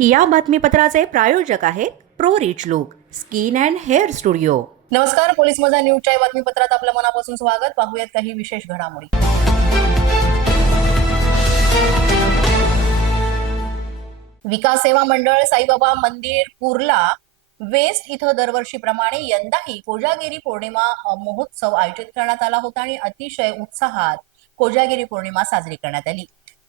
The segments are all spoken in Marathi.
या बातमीपत्राचे प्रायोजक आहेत pro rich look skin and hair studio. नमस्कार पोलीस मजा न्यूजच्या या बातमीपत्रात आपलं मनापासून स्वागत. पाहूयात काही विशेष घडामोडी. विकास सेवा मंडळ साईबाबा मंदिर कुर्ला वेस्ट इथं दरवर्षीप्रमाणे यंदाही कोजागिरी पौर्णिमा महोत्सव आयोजित करण्यात आला होता आणि अतिशय उत्साहात कोजागिरी पौर्णिमा साजरी करण्यात आली.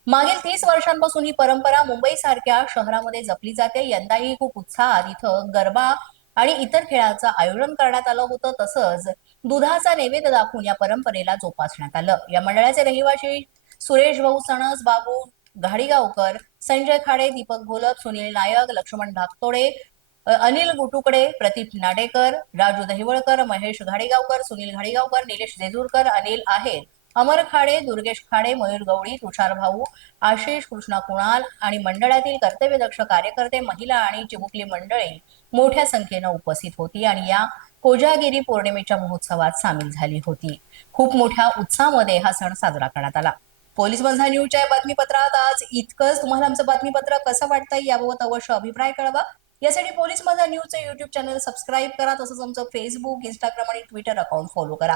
मागील तीस वर्षांपासून ही परंपरा मुंबई सारख्या शहरामध्ये जपली जाते. यंदाही खूप उत्साहात इथं गरबा आणि इतर खेळाचं आयोजन करण्यात आलं होतं. तसंच दुधाचा नैवेद्य दाखवून या परंपरेला जोपासण्यात आलं. या मंडळाचे रहिवाशी सुरेश भाऊ सणस बाबू घाडीगावकर संजय खाडे दीपक घोलप सुनील नायक लक्ष्मण धाकतोडे अनिल गुटुकडे प्रदीप नाडेकर राजू दहिवळकर महेश घाडेगावकर सुनील घाडेगावकर निलेश जेजूरकर अनिल आहेर अमर खाडे दुर्गेश खाडे मयूर गवळी तुषार भाऊ आशिष कृष्णा कुणाल आणि मंडळातील कर्तव्यदक्ष कार्यकर्ते महिला आणि चिमुकली मंडळी मोठ्या संख्येनं उपस्थित होती आणि या कोजागिरी पौर्णिमेच्या महोत्सवात सामील झाली होती. खूप मोठ्या उत्साहामध्ये हा सण साजरा करण्यात आला. पोलीस बंधा न्यूजच्या बातमीपत्रात आज इतकंच. तुम्हाला आमचं बातमीपत्र कसं वाटतंय याबाबत अवश्य अभिप्राय कळवा. यासाठी पोलीस माझा न्यूजचं युट्यूब चॅनल सबस्क्राईब करा तसंच आमचं फेसबुक इंस्टाग्राम आणि ट्विटर अकाउंट फॉलो करा.